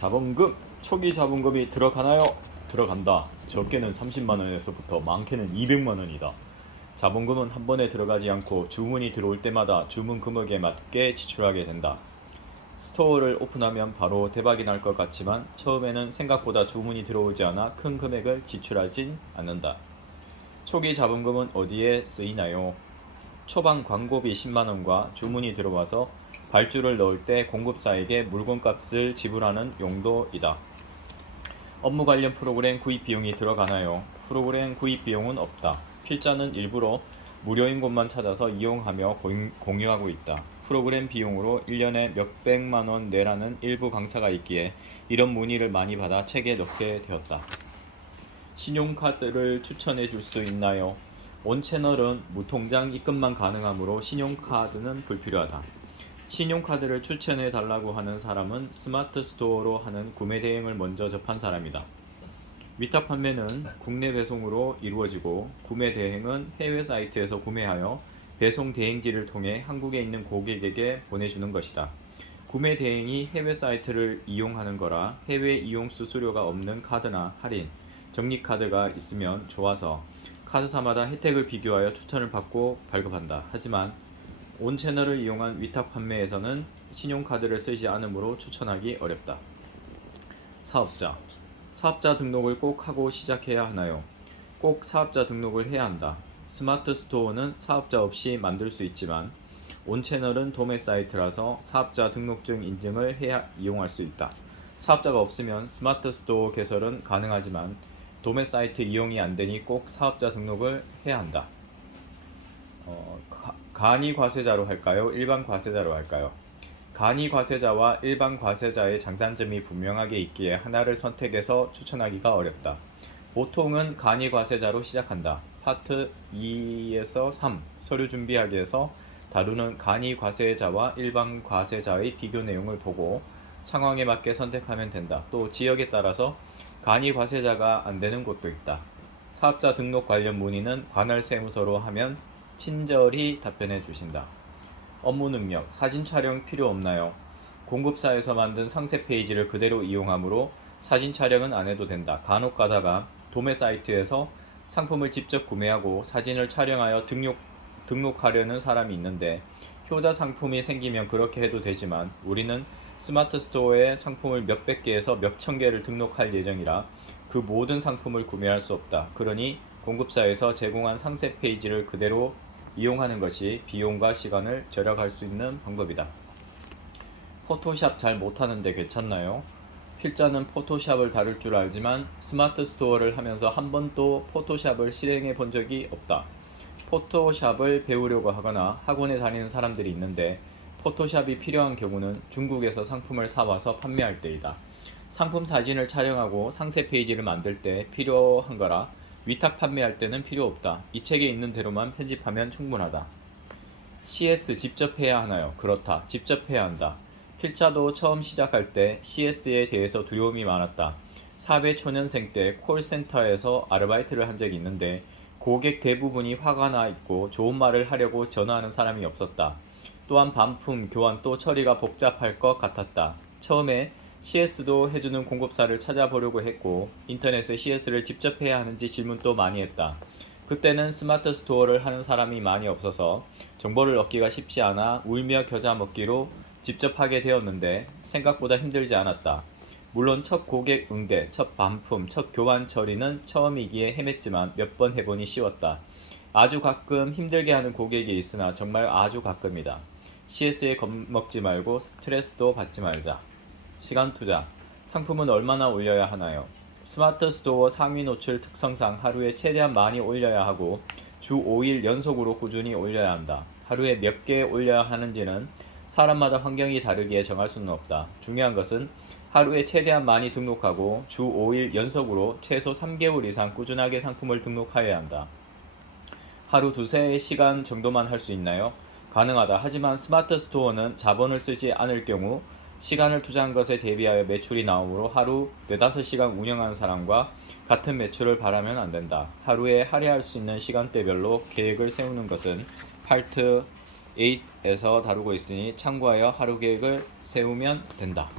자본금, 초기 자본금이 들어가나요? 들어간다. 적게는 30만원에서부터 많게는 200만원이다. 자본금은 한 번에 들어가지 않고 주문이 들어올 때마다 주문 금액에 맞게 지출하게 된다. 스토어를 오픈하면 바로 대박이 날 것 같지만 처음에는 생각보다 주문이 들어오지 않아 큰 금액을 지출하진 않는다. 초기 자본금은 어디에 쓰이나요? 초반 광고비 10만원과 주문이 들어와서 발주를 넣을 때 공급사에게 물건값을 지불하는 용도이다. 업무 관련 프로그램 구입 비용이 들어가나요? 프로그램 구입 비용은 없다. 필자는 일부러 무료인 곳만 찾아서 이용하며 공유하고 있다. 프로그램 비용으로 1년에 몇백만원 내라는 일부 강사가 있기에 이런 문의를 많이 받아 책에 넣게 되었다. 신용카드를 추천해 줄 수 있나요? 온 채널은 무통장 입금만 가능하므로 신용카드는 불필요하다. 신용카드를 추천해 달라고 하는 사람은 스마트 스토어로 하는 구매 대행을 먼저 접한 사람이다. 위탁 판매는 국내 배송으로 이루어지고 구매 대행은 해외 사이트에서 구매하여 배송 대행지를 통해 한국에 있는 고객에게 보내주는 것이다. 구매 대행이 해외 사이트를 이용하는 거라 해외 이용 수수료가 없는 카드나 할인, 적립카드가 있으면 좋아서 카드사마다 혜택을 비교하여 추천을 받고 발급한다. 하지만 온 채널을 이용한 위탁 판매에서는 신용카드를 쓰지 않으므로 추천하기 어렵다. 사업자 등록을 꼭 하고 시작해야 하나요? 꼭 사업자 등록을 해야 한다. 스마트 스토어는 사업자 없이 만들 수 있지만 온 채널은 도매 사이트라서 사업자 등록증 인증을 해야 이용할 수 있다. 사업자가 없으면 스마트 스토어 개설은 가능하지만 도매 사이트 이용이 안 되니 꼭 사업자 등록을 해야 한다. 간이 과세자로 할까요? 일반 과세자로 할까요? 간이 과세자와 일반 과세자의 장단점이 분명하게 있기에 하나를 선택해서 추천하기가 어렵다. 보통은 간이 과세자로 시작한다. 파트 2에서 3 서류 준비하기에서 다루는 간이 과세자와 일반 과세자의 비교 내용을 보고 상황에 맞게 선택하면 된다. 또 지역에 따라서 간이 과세자가 안 되는 곳도 있다. 사업자 등록 관련 문의는 관할 세무서로 하면 친절히 답변해 주신다. 업무 능력, 사진 촬영 필요 없나요? 공급사에서 만든 상세 페이지를 그대로 이용하므로 사진 촬영은 안 해도 된다. 간혹 가다가 도매 사이트에서 상품을 직접 구매하고 사진을 촬영하여 등록하려는 사람이 있는데 효자 상품이 생기면 그렇게 해도 되지만 우리는 스마트 스토어에 상품을 몇백 개에서 몇천 개를 등록할 예정이라 그 모든 상품을 구매할 수 없다. 그러니 공급사에서 제공한 상세 페이지를 그대로 이용하는 것이 비용과 시간을 절약할 수 있는 방법이다. 포토샵 잘 못하는데 괜찮나요? 필자는 포토샵을 다룰 줄 알지만 스마트 스토어를 하면서 한 번도 포토샵을 실행해 본 적이 없다. 포토샵을 배우려고 하거나 학원에 다니는 사람들이 있는데 포토샵이 필요한 경우는 중국에서 상품을 사와서 판매할 때이다. 상품 사진을 촬영하고 상세 페이지를 만들 때 필요한 거라 위탁 판매할 때는 필요 없다. 이 책에 있는 대로만 편집하면 충분하다. CS 직접 해야 하나요? 그렇다. 직접 해야 한다. 필자도 처음 시작할 때 CS에 대해서 두려움이 많았다. 사회 초년생 때 콜센터에서 아르바이트를 한 적이 있는데 고객 대부분이 화가 나 있고 좋은 말을 하려고 전화하는 사람이 없었다. 또한 반품, 교환도 처리가 복잡할 것 같았다. 처음에 CS도 해주는 공급사를 찾아보려고 했고 인터넷에 CS를 직접 해야 하는지 질문도 많이 했다. 그때는 스마트 스토어를 하는 사람이 많이 없어서 정보를 얻기가 쉽지 않아 울며 겨자 먹기로 직접 하게 되었는데 생각보다 힘들지 않았다. 물론 첫 고객 응대, 첫 반품, 첫 교환 처리는 처음이기에 헤맸지만 몇 번 해보니 쉬웠다. 아주 가끔 힘들게 하는 고객이 있으나 정말 아주 가끔이다. CS에 겁먹지 말고 스트레스도 받지 말자. 시간 투자. 상품은 얼마나 올려야 하나요? 스마트 스토어 상위 노출 특성상 하루에 최대한 많이 올려야 하고 주 5일 연속으로 꾸준히 올려야 한다. 하루에 몇 개 올려야 하는지는 사람마다 환경이 다르기에 정할 수는 없다. 중요한 것은 하루에 최대한 많이 등록하고 주 5일 연속으로 최소 3개월 이상 꾸준하게 상품을 등록하여야 한다. 하루 2~3시간 정도만 할 수 있나요? 가능하다. 하지만 스마트 스토어는 자본을 쓰지 않을 경우 시간을 투자한 것에 대비하여 매출이 나오므로 하루 4~5시간 운영하는 사람과 같은 매출을 바라면 안 된다. 하루에 할애할 수 있는 시간대별로 계획을 세우는 것은 파트 8에서 다루고 있으니 참고하여 하루 계획을 세우면 된다.